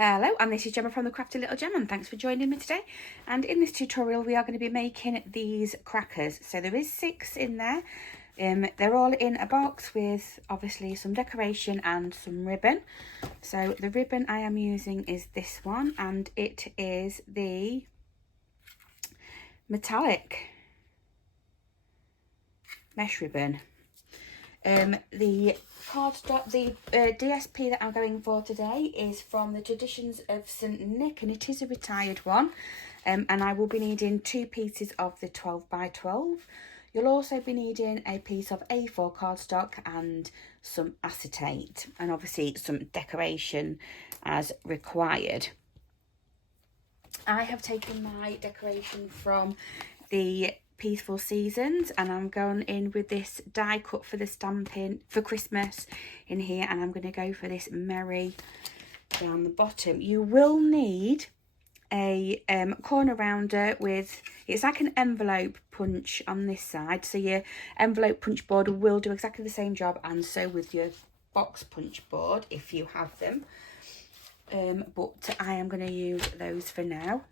Hello, and this is Gemma from the Crafty Little Gem, and thanks for joining me today. And in this tutorial we are going to be making these crackers. So there is 6 in there. They're all in a box with obviously some decoration and some ribbon. So the ribbon I am using is this one, and it is the metallic mesh ribbon. The cardstock, the DSP that I'm going for today is from the Traditions of St Nick, and it is a retired one. And I will be needing 2 pieces of the 12 by 12. You'll also be needing a piece of A4 cardstock and some acetate, and obviously some decoration as required. I have taken my decoration from the Peaceful Seasons, and I'm going in with this die cut for the Stampin for Christmas in here, and I'm going to go for this Merry down the bottom. You will need a corner rounder with, it's like an envelope punch on this side, so your envelope punch board will do exactly the same job, and so with your box punch board if you have them. But I am going to use those for now.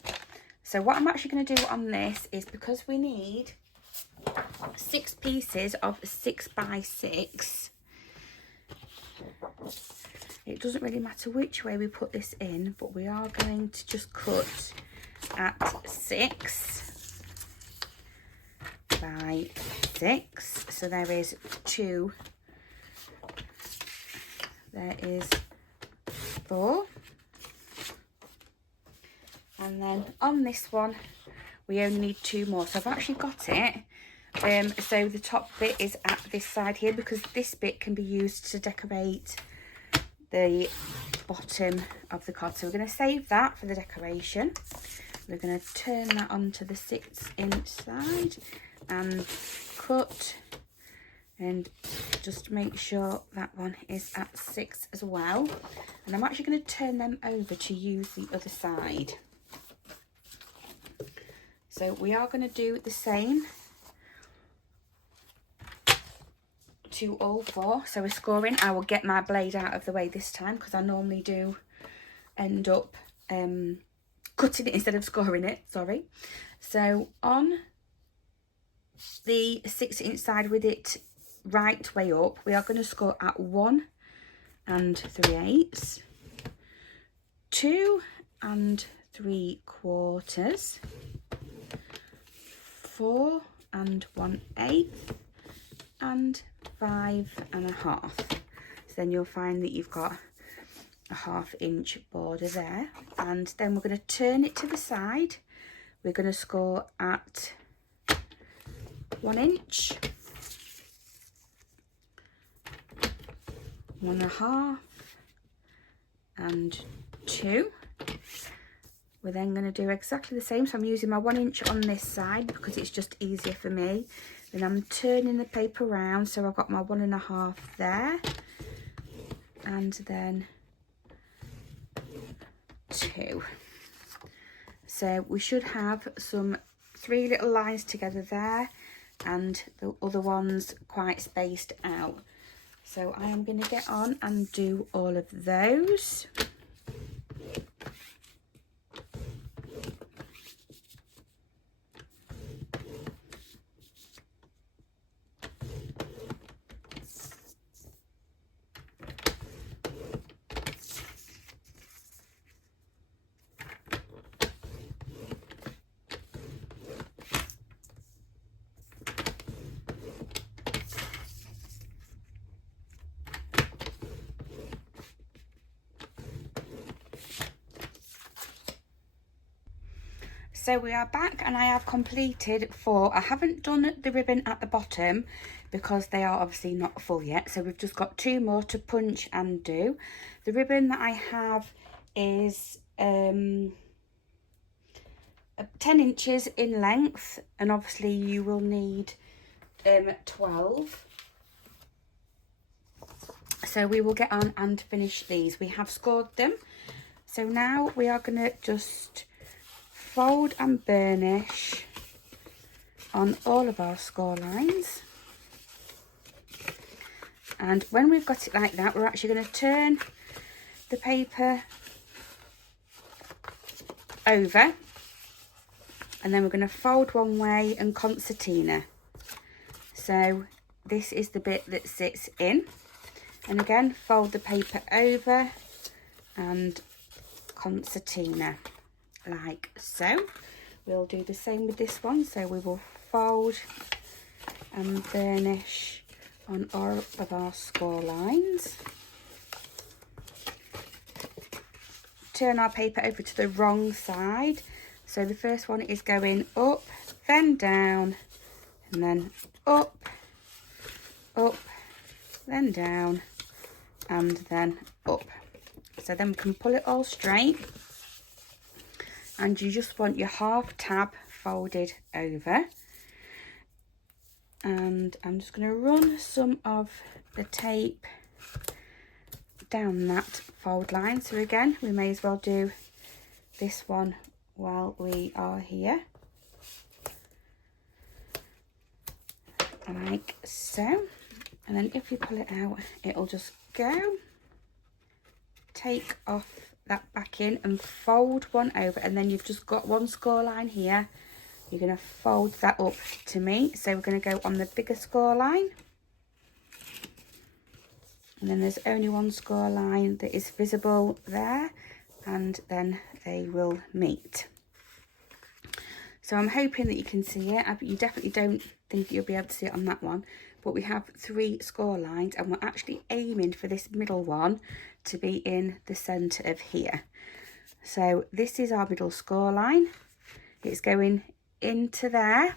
So what I'm actually going to do on this is, because we need 6 pieces of 6 by 6, it doesn't really matter which way we put this in, but we are going to just cut at 6 by 6. So there is 2, there is 4. And then on this one, we only need 2 more. So I've actually got it. So the top bit is at this side here, because this bit can be used to decorate the bottom of the card. So we're going to save that for the decoration. We're going to turn that onto the 6-inch side and cut, and just make sure that one is at 6 as well. And I'm actually going to turn them over to use the other side. So we are going to do the same to all 4. So we're scoring. I will get my blade out of the way this time, because I normally do end up cutting it instead of scoring it, sorry. So on the 6-inch side with it right way up, we are going to score at 1 3/8, 2 3/4, 4 1/8, and 5 1/2. So then you'll find that you've got a 1/2-inch border there, and then we're going to turn it to the side. We're going to score at 1 inch, 1 1/2, and 2. We're then going to do exactly the same. So I'm using my 1 inch on this side because it's just easier for me. Then I'm turning the paper around, so I've got my 1 1/2 there, and then 2. So we should have some 3 little lines together there, and the other ones quite spaced out. So I am going to get on and do all of those. So we are back, and I have completed 4. I haven't done the ribbon at the bottom because they are obviously not full yet. So we've just got 2 more to punch and do. The ribbon that I have is 10 inches in length, and obviously you will need 12. So we will get on and finish these. We have scored them. So now we are going to just fold and burnish on all of our score lines. And when we've got it like that, we're actually going to turn the paper over, and then we're going to fold one way and concertina. So this is the bit that sits in, and again fold the paper over and concertina like so. We'll do the same with this one, so we will fold and burnish on all of our score lines. Turn our paper over to the wrong side, so the first one is going up, then down, and then up, up, then down, and then up. So then we can pull it all straight, and you just want your half tab folded over. And I'm just going to run some of the tape down that fold line. So again, we may as well do this one while we are here, like so. And then if you pull it out, it'll just go. Take off that back in and fold one over, and then you've just got one score line here. You're going to fold that up to meet. So we're going to go on the bigger score line, and then there's only one score line that is visible there, and then they will meet. So I'm hoping that you can see it. You definitely don't think you'll be able to see it on that one, but we have 3 score lines, and we're actually aiming for this middle one to be in the centre of here. So this is our middle score line. It's going into there.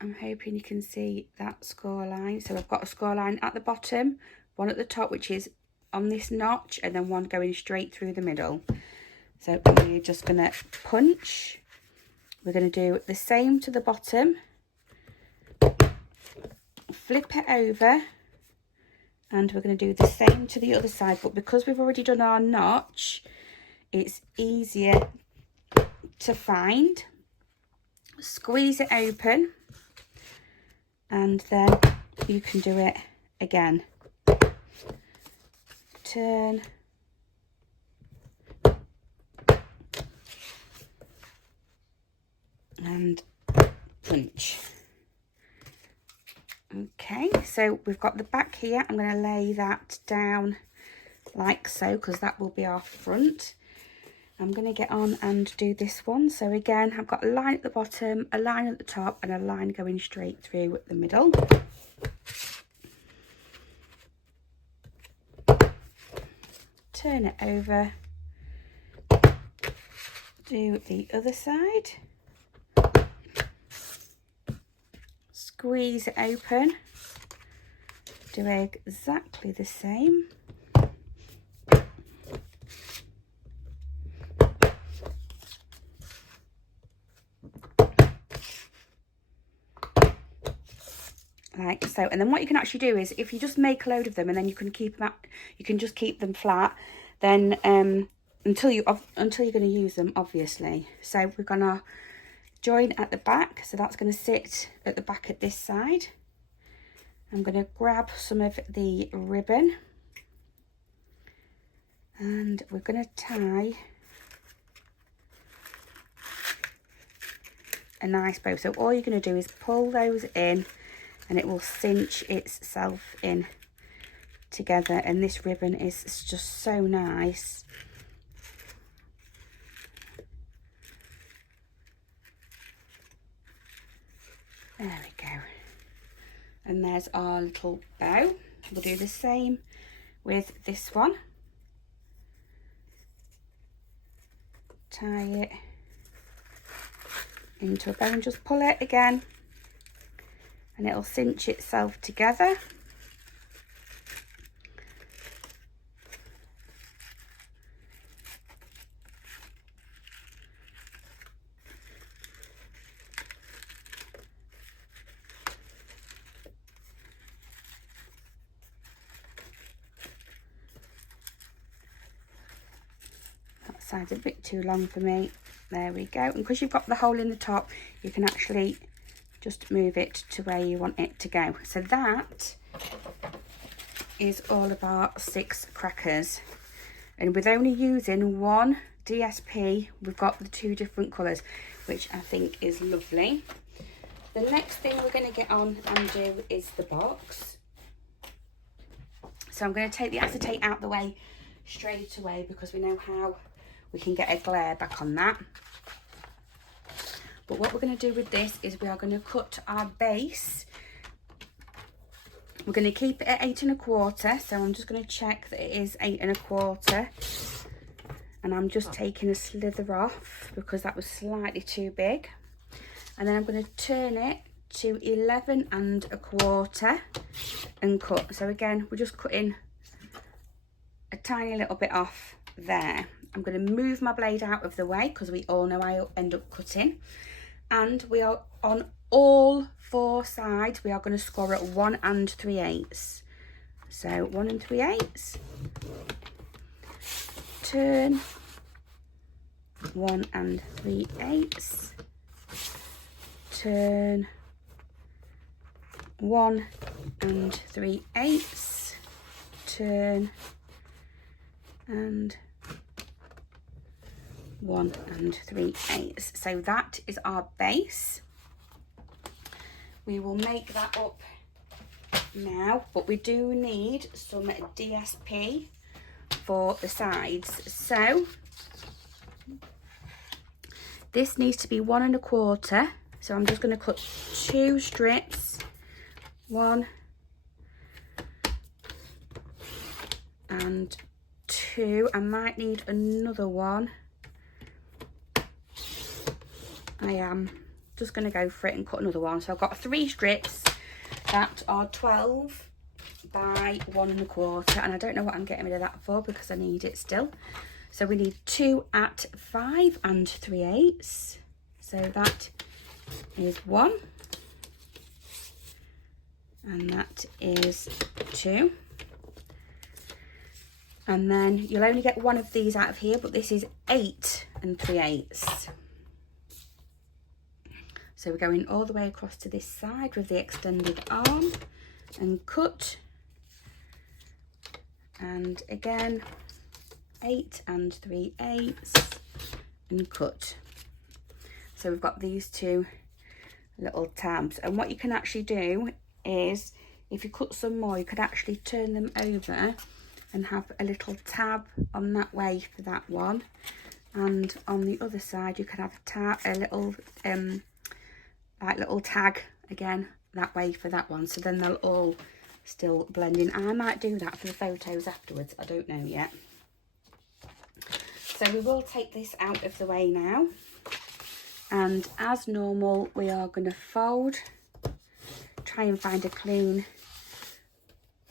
I'm hoping you can see that score line. So I've got a score line at the bottom, one at the top which is on this notch, and then one going straight through the middle. So we're just going to punch. We're going to do the same to the bottom, flip it over, and we're going to do the same to the other side. But because we've already done our notch, it's easier to find. Squeeze it open, and then you can do it again. Turn, and punch. Okay, so we've got the back here. I'm going to lay that down like so, because that will be our front. I'm going to get on and do this one. So again, I've got a line at the bottom, a line at the top, and a line going straight through the middle. Turn it over. Do the other side. Squeeze it open. Do exactly the same. Like so. And then what you can actually do is, if you just make a load of them and then you can keep them out, you can just keep them flat, then until you're going to use them, obviously. So we're gonna join at the back, so that's going to sit at the back at this side. I'm going to grab some of the ribbon, and we're going to tie a nice bow. So all you're going to do is pull those in, and it will cinch itself in together. And this ribbon is just so nice. There we go. And there's our little bow. We'll do the same with this one. Tie it into a bow and just pull it again, and it'll cinch itself together. That side's a bit too long for me. There we go. And because you've got the hole in the top, you can actually just move it to where you want it to go. So that is all of our 6 crackers, and with only using one DSP, we've got the 2 different colours, which I think is lovely. The next thing we're going to get on and do is the box. So I'm going to take the acetate out the way straight away because we know how we can get a glare back on that. But what we're going to do with this is we are going to cut our base. We're going to keep it at 8 1/4. So I'm just going to check that it is 8 1/4. And I'm just taking a slither off because that was slightly too big. And then I'm going to turn it to 11 1/4 and cut. So again, we're just cutting a tiny little bit off there. I'm going to move my blade out of the way because we all know I'll end up cutting. And we are on all 4 sides, we are going to score at 1 3/8. So 1 3/8, turn, 1 3/8, turn, 1 3/8, turn, and 1 3/8. So that is our base. We will make that up now, but we do need some DSP for the sides. So this needs to be 1 1/4. So I'm just going to cut 2 strips, 1 and 2. I might need another one. I am just going to go for it and cut another one. So I've got 3 strips that are 12 by 1 1/4, and I don't know what I'm getting rid of that for because I need it still. So we need 2 at 5 3/8. So that is 1, and that is 2. And then you'll only get one of these out of here, but this is 8 3/8. So we're going all the way across to this side with the extended arm and cut. And again, 8 3/8 and cut. So we've got these 2 little tabs. And what you can actually do is, if you cut some more, you could actually turn them over and have a little tab on that way for that one. And on the other side, you can have a little little tag again that way for that one, so then they'll all still blend in. I might do that for the photos afterwards, I don't know yet. So we will take this out of the way now, and as normal we are going to fold, try and find a clean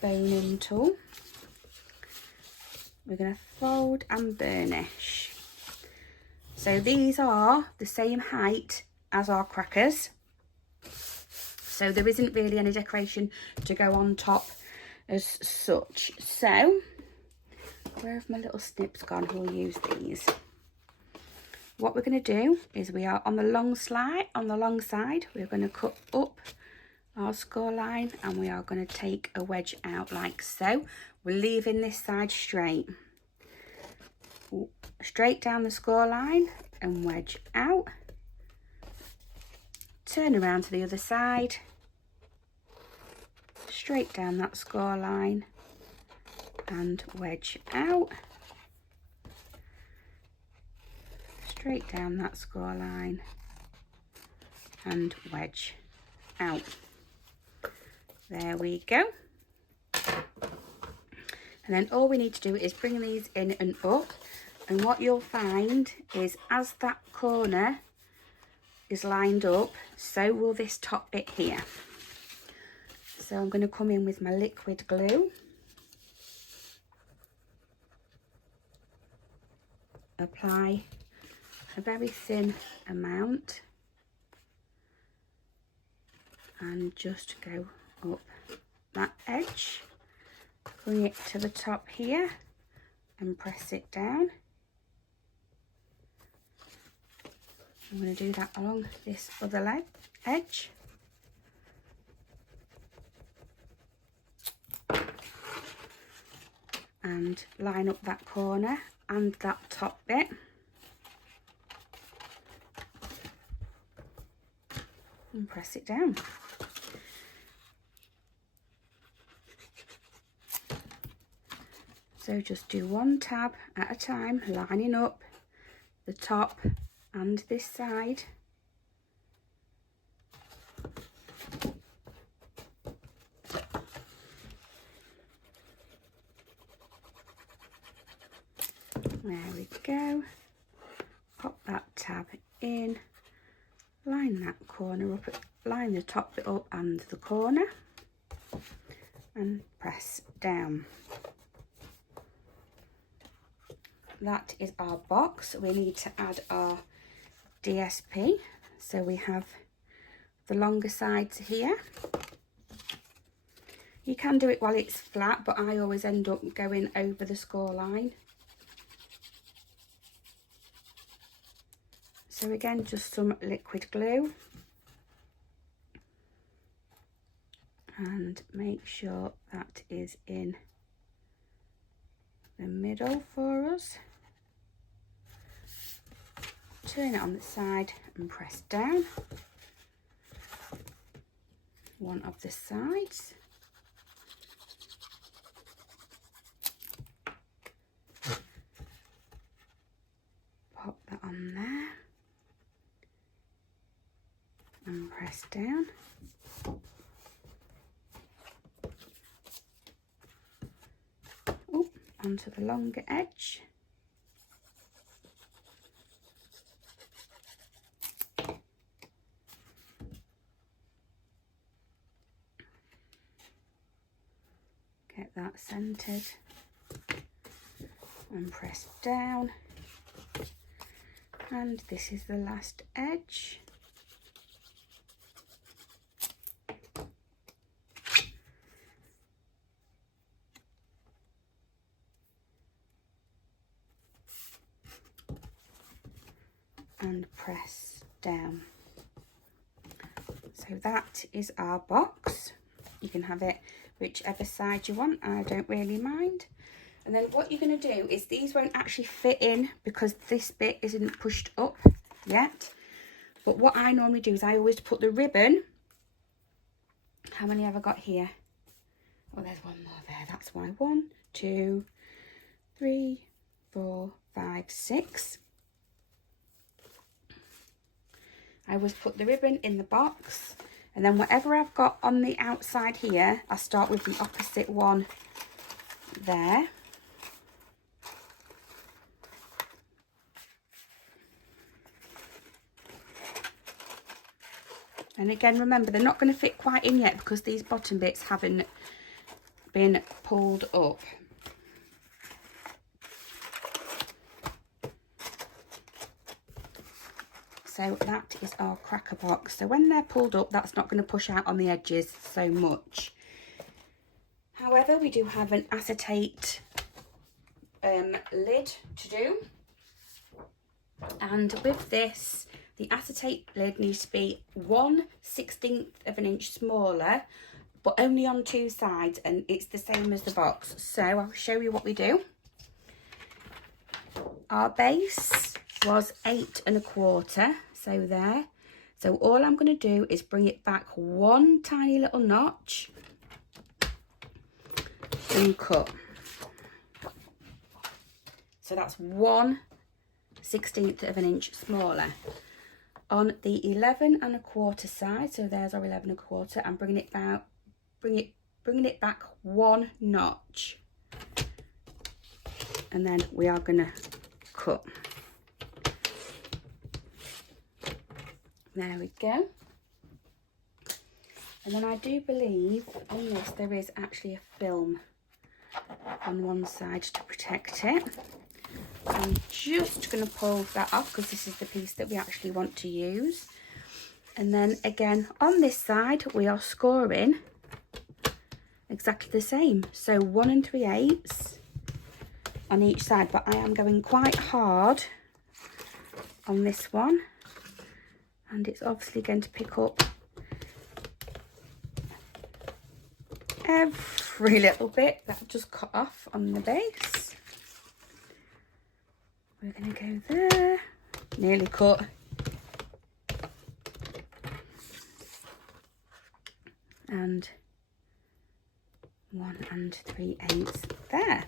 boning tool. We're going to fold and burnish. So these are the same height as our crackers, so there isn't really any decoration to go on top as such. So where have my little snips gone? We'll use these. What we're going to do is we are on the long side, we're going to cut up our score line, and we are going to take a wedge out like so. We're leaving this side straight down the score line and wedge out. Turn around to the other side, straight down that score line and wedge out, straight down that score line and wedge out. There we go. And then all we need to do is bring these in and up, and what you'll find is as that corner is lined up, so will this top bit here. So I'm going to come in with my liquid glue, apply a very thin amount, and just go up that edge, bring it to the top here and press it down. I'm going to do that along this other edge. And line up that corner and that top bit. and press it down. So just do one tab at a time, lining up the top and this side. There we go. Pop that tab in, line that corner up, line the top bit up and the corner, and press down. That is our box. We need to add our DSP. So we have the longer sides here. You can do it while it's flat, but I always end up going over the score line. So again, just some liquid glue. And make sure that is in the middle for us. Turn it on the side and press down. One of the sides. Pop that on there and press down. Onto the longer edge. Get that centered and press down. And this is the last edge. And press down. So that is our box. You can have it whichever side you want, I don't really mind. And then what you're going to do is these won't actually fit in because this bit isn't pushed up yet. But what I normally do is I always put the ribbon. How many have I got here? Oh, there's one more there. That's why. 1, 2, 3, 4, 5, 6. I always put the ribbon in the box, and then whatever I've got on the outside here, I start with the opposite one there. And again, remember, they're not going to fit quite in yet because these bottom bits haven't been pulled up. So that is our cracker box. So when they're pulled up, that's not going to push out on the edges so much. However, we do have an acetate lid to do. And with this, the acetate lid needs to be 1/16 of an inch smaller, but only on 2 sides, and it's the same as the box. So I'll show you what we do. Our base was 8 1/4, so there. So all I'm going to do is bring it back 1 tiny little notch and cut. So that's 1/16 of an inch smaller. On the 11 1/4 side, so there's our 11 1/4, I'm bringing it bringing it back 1 notch, and then we are going to cut. There we go. And then I do believe on this there is actually a film on one side to protect it. I'm just going to pull that off because this is the piece that we actually want to use. And then again on this side we are scoring exactly the same, so 1 3/8 on each side, but I am going quite hard on this one, and it's obviously going to pick up every little bit that I've just cut off on the base. We're going to go there, nearly cut. and 1 3/8 there.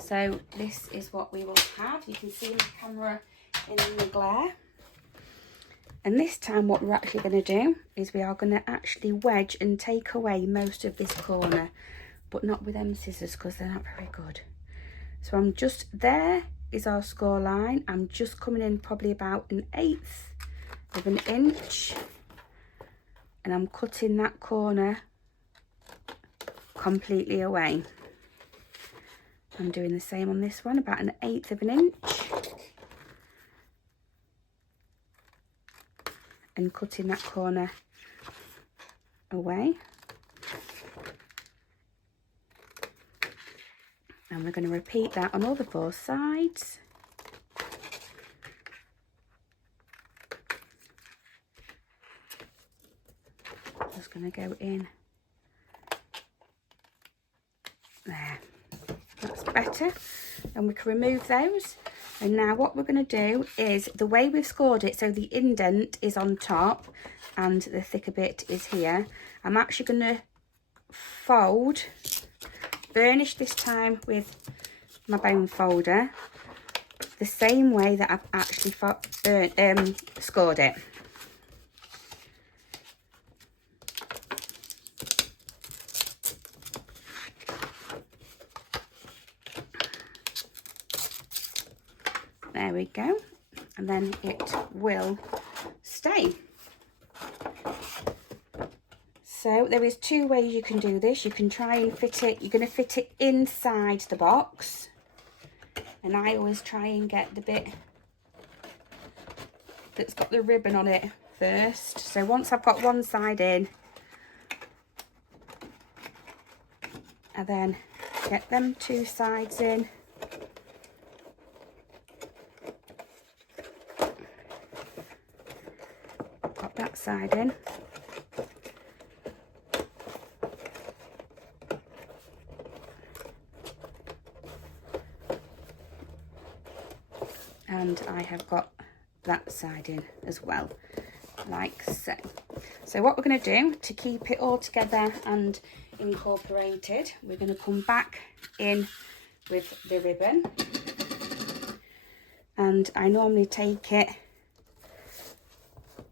So this is what we will have. You can see the camera in the glare. And this time what we're actually going to do is we are going to actually wedge and take away most of this corner, but not with them scissors because they're not very good. So I'm just, there is our score line. I'm just coming in probably about 1/8 of an inch, and I'm cutting that corner completely away. I'm doing the same on this one, about 1/8 of an inch, and cutting that corner away. And we're going to repeat that on all the 4 sides. Just going to go in there. That's better, and we can remove those. And now what we're going to do is, the way we've scored it, so the indent is on top and the thicker bit is here, I'm actually going to fold, burnish this time with my bone folder, the same way that I've actually scored it. There we go, and then it will stay. So there is 2 ways you can do this. You can try and fit it, you're going to fit it inside the box, and I always try and get the bit that's got the ribbon on it first. So once I've got one side in, I then get them 2 sides in, pop that side in, and I have got that side in as well, like so. So what we're going to do to keep it all together and incorporated, we're going to come back in with the ribbon, and I normally take it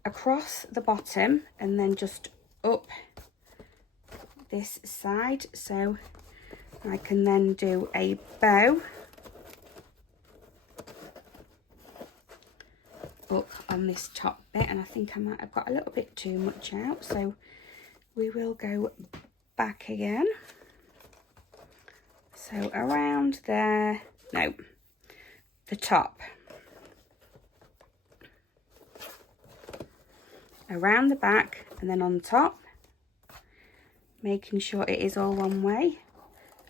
across the bottom and then just up this side, so I can then do a bow up on this top bit, and I think I might have got a little bit too much out, so we will go back again. So around there, no, the top, around the back, and then on top, making sure it is all one way,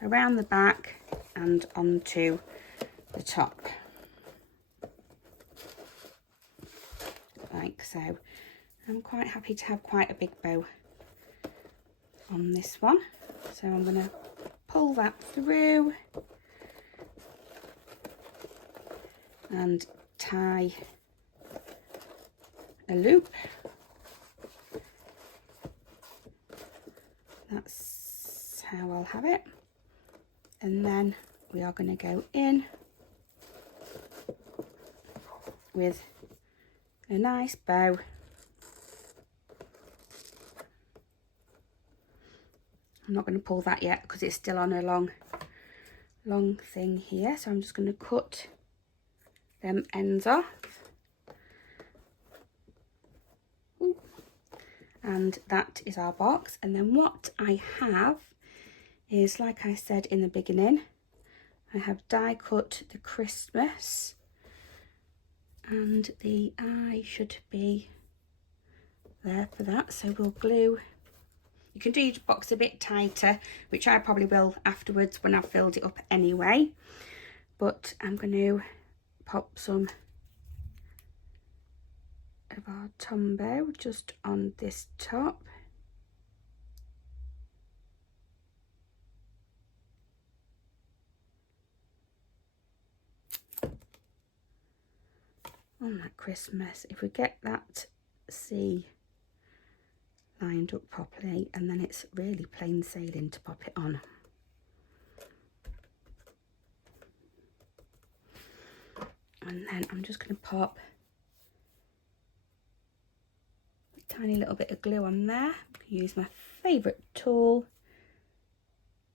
around the back and onto the top, like so. I'm quite happy to have quite a big bow on this one, so I'm going to pull that through and tie a loop. That's how I'll have it, and then we are going to go in with a nice bow. I'm not going to pull that yet because it's still on a long thing here, so I'm just going to cut them ends off. Ooh. And that is our box. And then what I have is, like I said in the beginning, I have die cut the Christmas, and the eye should be there for that, so we'll glue. You can do your box a bit tighter, which I probably will afterwards when I've filled it up anyway, but I'm going to pop some of our Tombow just on this top. on that Christmas. If we get that C lined up properly, and then it's really plain sailing to pop it on. And then I'm just going to pop a tiny little bit of glue on there. Use my favourite tool,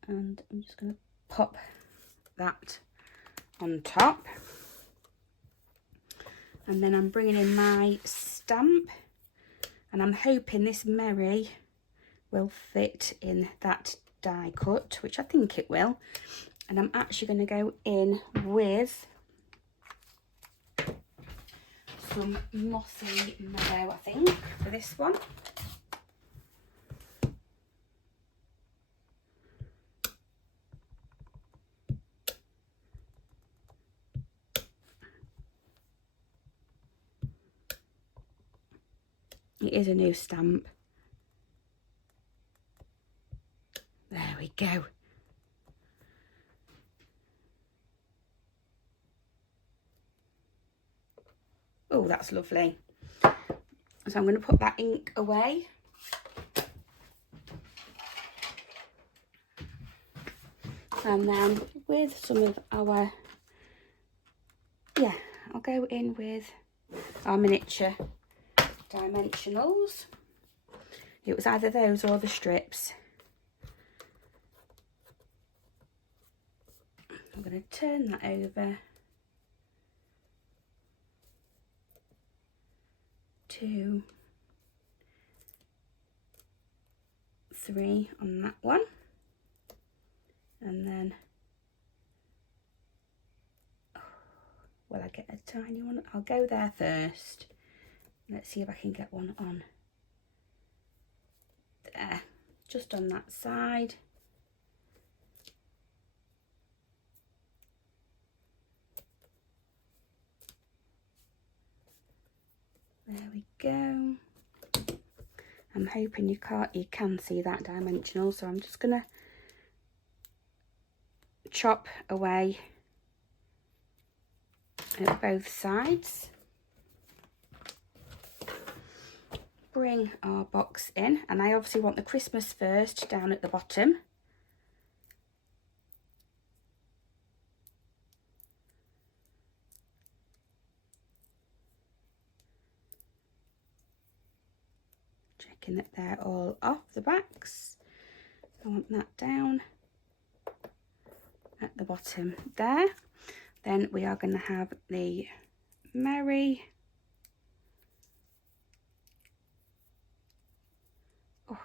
and I'm just going to pop that on top. And then I'm bringing in my stamp, and I'm hoping this Merry will fit in that die cut, which I think it will. And I'm actually going to go in with some mossy meadow, I think, for this one. It is a new stamp. There we go. Oh, that's lovely. So I'm going to put that ink away. And then with some of our, I'll go in with our miniature dimensionals. It was either those or the strips. I'm going to turn that over. 2, 3 on that one, and then will I get a tiny one? I'll go there first. Let's see if I can get one on there, just on that side. There we go. I'm hoping you can see that dimensional, so I'm just gonna chop away at both sides. Bring our box in, and I obviously want the Christmas first down at the bottom. Checking that they're all off the backs. I want that down at the bottom there. Then we are going to have the Merry. Oh.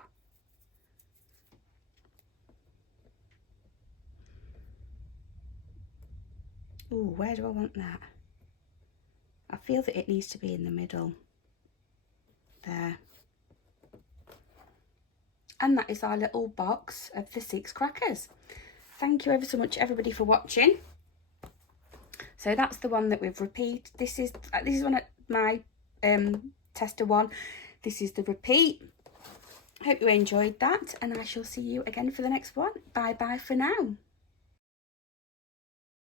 Ooh, where do I want that? I feel that it needs to be in the middle. There. And that is our little box of the 6 crackers. Thank you ever so much, everybody, for watching. So that's the one that we've repeated. This is one at my tester one. This is the repeat. Hope you enjoyed that, and I shall see you again for the next one. Bye bye for now.